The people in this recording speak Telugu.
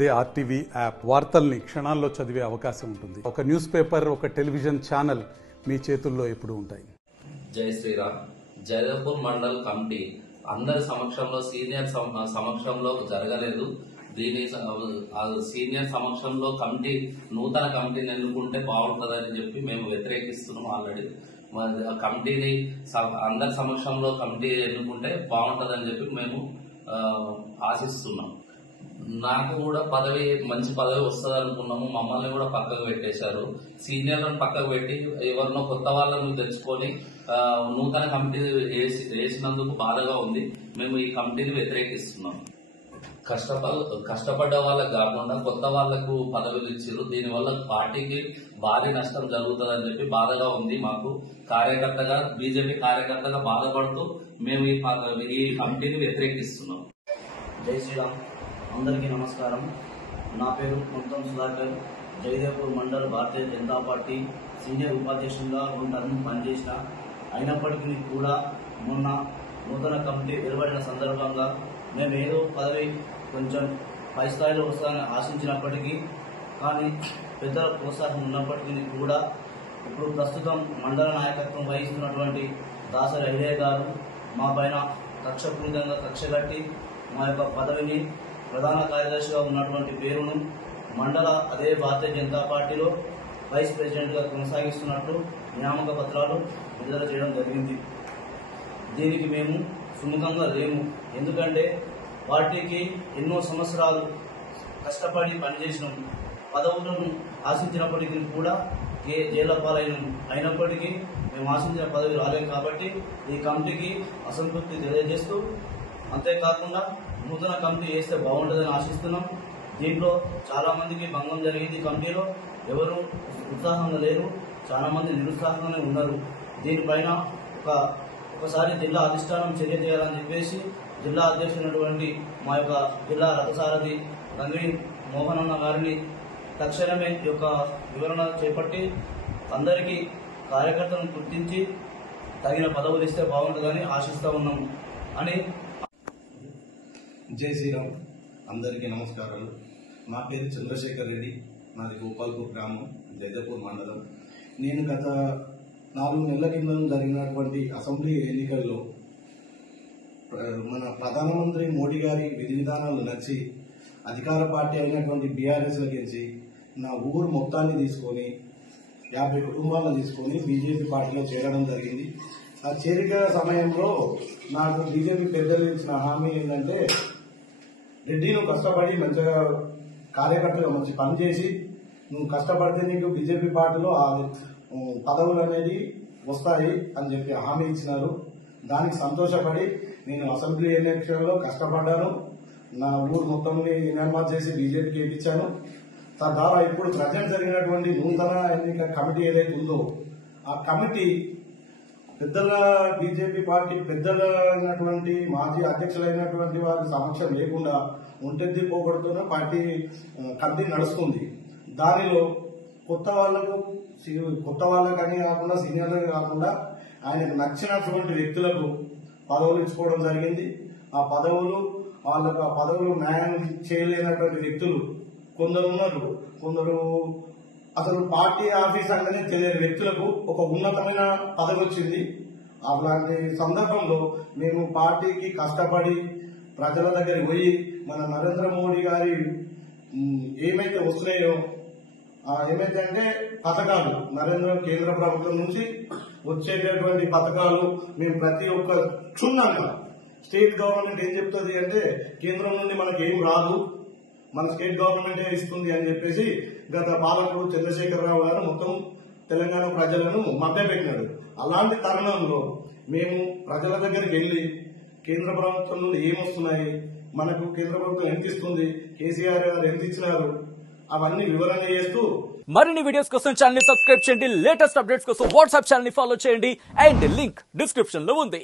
దే ఆర్టీవీ యాప్ వార్తల్ని క్షణాల్లో చదివే అవకాశం ఉంటుంది. ఒక న్యూస్ పేపర్, ఒక టెలివిజన్ ఛానల్ మీ చేతుల్లో ఎప్పుడూ ఉంటాయి. జై శ్రీరామ్. జైదపూర్ మండల్ కమిటీ అందరి సమక్షంలో, సీనియర్ సమక్షంలో జరగలేదు. దీని సీనియర్ సమక్షంలో నూతన కమిటీని ఎన్నుకుంటే బాగుంటుందని చెప్పి మేము వ్యతిరేకిస్తున్నాం. ఆల్రెడీ కమిటీని అందరి సమక్షంలో కమిటీ ఎన్నుకుంటే బాగుంటుందని చెప్పి మేము ఆశిస్తున్నాం. నాకు కూడా మంచి పదవి వస్తుంది అనుకున్నాము. మమ్మల్ని కూడా పక్కకు పెట్టేశారు. సీనియర్లను పక్కకు పెట్టి ఎవరినో కొత్త వాళ్ళను తెచ్చుకొని నూతన కమిటీ వేసినందుకు బాధగా ఉంది. మేము ఈ కమిటీని వ్యతిరేకిస్తున్నాం. కష్టపడ్డ వాళ్ళకు కాకుండా కొత్త వాళ్లకు పదవులు ఇచ్చారు. దీనివల్ల పార్టీకి భారీ నష్టం జరుగుతుందని చెప్పి బాధగా ఉంది. మాకు కార్యకర్తగా, బీజేపీ కార్యకర్తగా బాధపడుతూ మేము ఈ కమిటీని వ్యతిరేకిస్తున్నాం. జై శ్రీరామ్. అందరికీ నమస్కారం. నా పేరు మొత్తం Sudhakar. Jaidepur mandal Bharatiya Janata party senior ఉపాధ్యక్షునిగా 2 term పనిచేసిన. అయినప్పటికీ కూడా మొన్న నూతన కమిటీ వెలువడిన సందర్భంగా మేము ఏదో పదవి కొంచెం పై స్థాయిలో వస్తుందని ఆశించినప్పటికీ, కానీ పెద్దల ప్రోత్సాహం ఉన్నప్పటికీ కూడా ఇప్పుడు ప్రస్తుతం మండల నాయకత్వం వహిస్తున్నటువంటి దాసరి అయ్యయ్య గారు మా పైన కక్షపూరితంగా కక్షగట్టి మా యొక్క పదవిని, ప్రధాన కార్యదర్శిగా ఉన్నటువంటి పేరును మండల అదే భారతీయ జనతా పార్టీలో వైస్ ప్రెసిడెంట్గా కొనసాగిస్తున్నట్టు నియామక పత్రాలు విడుదల చేయడం జరిగింది. దీనికి మేము సుముఖంగా లేము. ఎందుకంటే పార్టీకి ఎన్నో సంవత్సరాలు కష్టపడి పనిచేసినాం. పదవులను ఆశించినప్పటికీ కూడా జైళ్ల అయినప్పటికీ మేము ఆశించిన పదవి రాలేదు. కాబట్టి ఈ కమిటీకి అసంతృప్తి తెలియజేస్తూ, అంతేకాకుండా నూతన కమిటీ వేస్తే బాగుంటుందని ఆశిస్తున్నాం. దీంట్లో చాలా మందికి భంగం జరిగింది. కమిటీలో ఎవరు ఉత్సాహంగా లేరు, చాలా మంది నిరుత్సాహంగానే ఉన్నారు. దీనిపైన ఒకసారి జిల్లా అధిష్టానం చర్య చేయాలని చెప్పేసి జిల్లా అధ్యక్షుడైనటువంటి మా యొక్క జిల్లా రథసారథి రంగీన్ మోహన్ అన్న గారిని తక్షణమే ఈ యొక్క వివరణ చేపట్టి అందరికీ కార్యకర్తలను గుర్తించి తగిన పదవులు ఇస్తే బాగుంటుందని ఆశిస్తూ ఉన్నాం అని. జై శ్రీరామ్. అందరికీ నమస్కారాలు. నా పేరు చంద్రశేఖర్ రెడ్డి. నాది గోపాల్పూర్ గ్రామం, జైదపూర్ మండలం. నేను గత 4 నెలల కింద జరిగినటువంటి అసెంబ్లీ ఎన్నికల్లో మన ప్రధానమంత్రి మోడీ గారి విధి విధానాలు నచ్చి అధికార పార్టీ అయినటువంటి బీఆర్ఎస్లో గెలిచి నా ఊరు మొత్తాన్ని తీసుకొని 50 కుటుంబాలను తీసుకొని బీజేపీ పార్టీలో చేరడం జరిగింది. ఆ చేరిక సమయంలో నాకు బీజేపీ పెద్దలు ఇచ్చిన హామీ ఏంటంటే, రెడ్డి నువ్వు కష్టపడి మంచిగా కార్యకర్తగా మంచి పని చేసి నువ్వు కష్టపడితే నీకు బీజేపీ పార్టీలో పదవులు అనేది వస్తాయి అని చెప్పి హామీ ఇచ్చినారు. దానికి సంతోషపడి నేను అసెంబ్లీ ఎలక్షన్లో కష్టపడ్డాను. నా ఊరు మొత్తంని నిర్మాణం చేసి బీజేపీకి ఇచ్చాను. తద్వారా ఇప్పుడు ప్రజెంట్ జరిగినటువంటి నూతన ఎన్నికల కమిటీ ఏదైతే ఉందో ఆ కమిటీ పెద్దల బీజేపీ పార్టీ పెద్దలైనటువంటి మాజీ అధ్యక్షులైనటువంటి వారి సమక్షం లేకుండా ఒంటెద్ది పోగొడుతూనే పార్టీ కమిటీ నడుస్తుంది. దానిలో కొత్త వాళ్ళకని కాకుండా సీనియర్లు కాకుండా ఆయనకు నచ్చినటువంటి వ్యక్తులకు పదవులు ఇచ్చుకోవడం జరిగింది. ఆ పదవులు న్యాయం చేయలేనటువంటి వ్యక్తులు కొందరు ఉన్నారు. కొందరు అసలు పార్టీ ఆఫీస్ అంటేనే తెలియని వ్యక్తులకు ఒక ఉన్నతమైన పదవి వచ్చింది. అలాంటి సందర్భంలో మేము పార్టీకి కష్టపడి ప్రజల దగ్గరికి పోయి మన నరేంద్ర మోడీ గారి ఏమైతే వస్తున్నాయో ఏమైతే అంటే పథకాలు, కేంద్ర ప్రభుత్వం నుంచి వచ్చేటటువంటి పథకాలు మేము ప్రతి ఒక్క క్షుణ్ణంగా స్టేట్ గవర్నమెంట్ ఏం చెప్తుంది అంటే, కేంద్రం నుండి మనకి ఏం రాదు, మన స్టేట్ గవర్నమెంటే ఇస్తుంది అని చెప్పేసి గత పాలకుడు చంద్రశేఖరరావు గారు మొత్తం తెలంగాణ ప్రజలను మభ్యపెట్టినాడు. అలాంటి తరుణంలో మేము ప్రజల దగ్గరికి వెళ్లి కేంద్ర ప్రభుత్వం నుండి ఏమొస్తున్నాయి, మనకు కేంద్ర ప్రభుత్వం ఎంత ఇస్తుంది, కేసీఆర్ గారు ఎంత ఇచ్చినారు, అవన్నీ వివరణ చేస్తూ మరిన్ని వీడియోస్ కోసం ఛానల్ ని సబ్స్క్రైబ్ చేయండి. లేటెస్ట్ అప్డేట్స్ కోసం వాట్సాప్ ఛానల్ ని ఫాలో చేయండి. అండ్ లింక్ డిస్క్రిప్షన్ లో ఉంది.